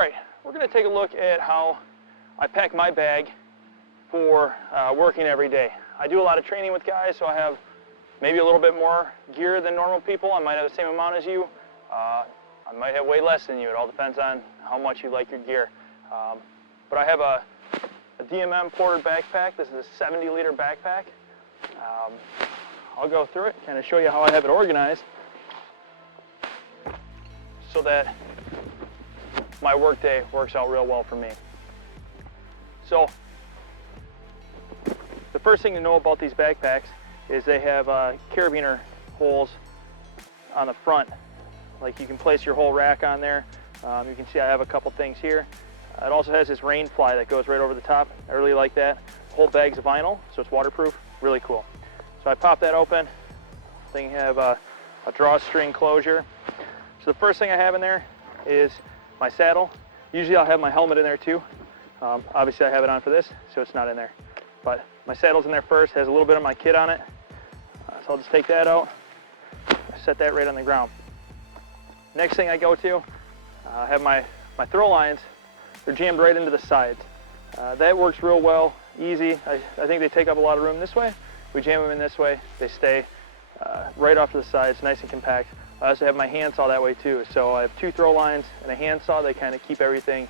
Alright, we're going to take a look at how I pack my bag for working every day. I do a lot of training with guys, so I have maybe a little bit more gear than normal people. I might have the same amount as you. I might have way less than you. It all depends on how much you like your gear. But I have a DMM Porter backpack. This is a 70-liter backpack. I'll go through it, kind of show you how I have it organized so that my workday works out real well for me. So the first thing to know about these backpacks is they have carabiner holes on the front. Like you can place your whole rack on there. You can see I have a couple things here. It also has this rain fly that goes right over the top. I really like that. The whole bag's vinyl, so it's waterproof. Really cool. So I pop that open. Then you have a drawstring closure. So the first thing I have in there is my saddle. Usually I'll have my helmet in there too. Obviously I have it on for this, so it's not in there. But my saddle's in there first, has a little bit of my kit on it. So I'll just take that out, set that right on the ground. Next thing I go to, I have my throw lines. They're jammed right into the sides. That works real well, easy. I think they take up a lot of room this way. We jam them in this way, they stay right off to the sides, nice and compact. I also have my handsaw that way too. So I have 2 throw lines and a handsaw. They kind of keep everything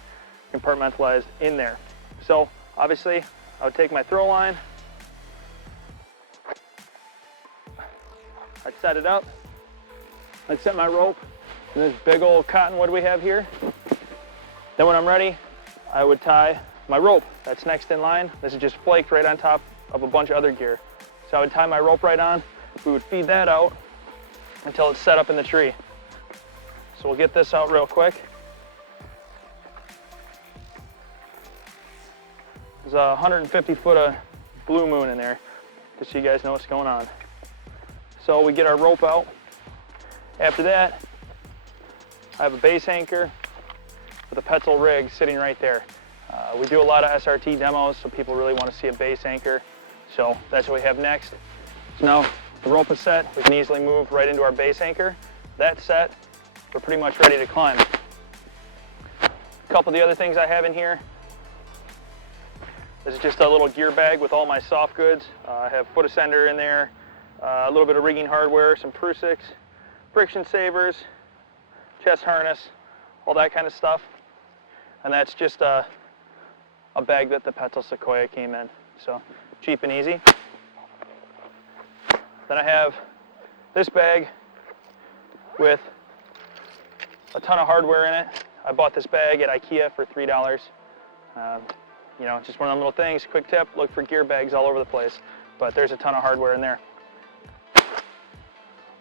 compartmentalized in there. So obviously I would take my throw line, I'd set it up, I'd set my rope in this big old cottonwood we have here. Then when I'm ready, I would tie my rope that's next in line. This is just flaked right on top of a bunch of other gear. So I would tie my rope right on. We would feed that out until it's set up in the tree. So we'll get this out real quick. There's 150 foot of blue moon in there, just so you guys know what's going on. So we get our rope out. After that, I have a base anchor with a Petzl rig sitting right there. We do a lot of SRT demos, so people really want to see a base anchor. So that's what we have next. So now the rope is set, we can easily move right into our base anchor. That's set, we're pretty much ready to climb. A couple of the other things I have in here. This is just a little gear bag with all my soft goods. I have foot ascender in there, a little bit of rigging hardware, some Prusiks, friction savers, chest harness, all that kind of stuff. And that's just a bag that the Petzl Sequoia came in. So cheap and easy. Then I have this bag with a ton of hardware in it. I bought this bag at IKEA for $3. You know, just one of them little things. Quick tip, look for gear bags all over the place. But there's a ton of hardware in there.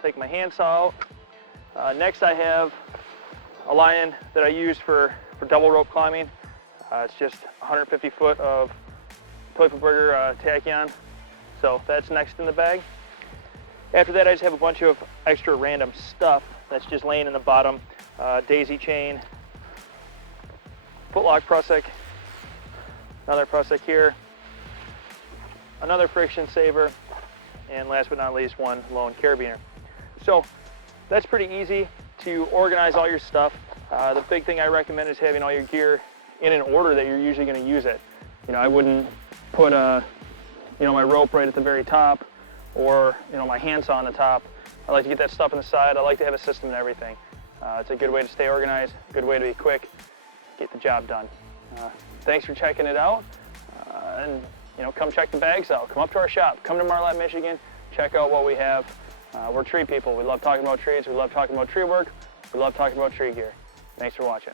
Take my handsaw out. Next I have a line that I use for double rope climbing. It's just 150 foot of Teufelberger tachyon. So that's next in the bag. After that, I just have a bunch of extra random stuff that's just laying in the bottom. Daisy chain, footlock Prusik, another Prusik here, another friction saver, and last but not least, one lone carabiner. So that's pretty easy to organize all your stuff. The big thing I recommend is having all your gear in an order that you're usually going to use it. You know, I wouldn't put my rope right at the very top, or my handsaw on the top. I like to get that stuff on the side. I like to have a system and everything. It's a good way to stay organized, good way to be quick, get the job done. Thanks for checking it out, and come check the bags out. Come up to our shop, come to Bartlett, Michigan, check out what we have. We're tree people. We love talking about trees, we love talking about tree work, we love talking about tree gear. Thanks for watching.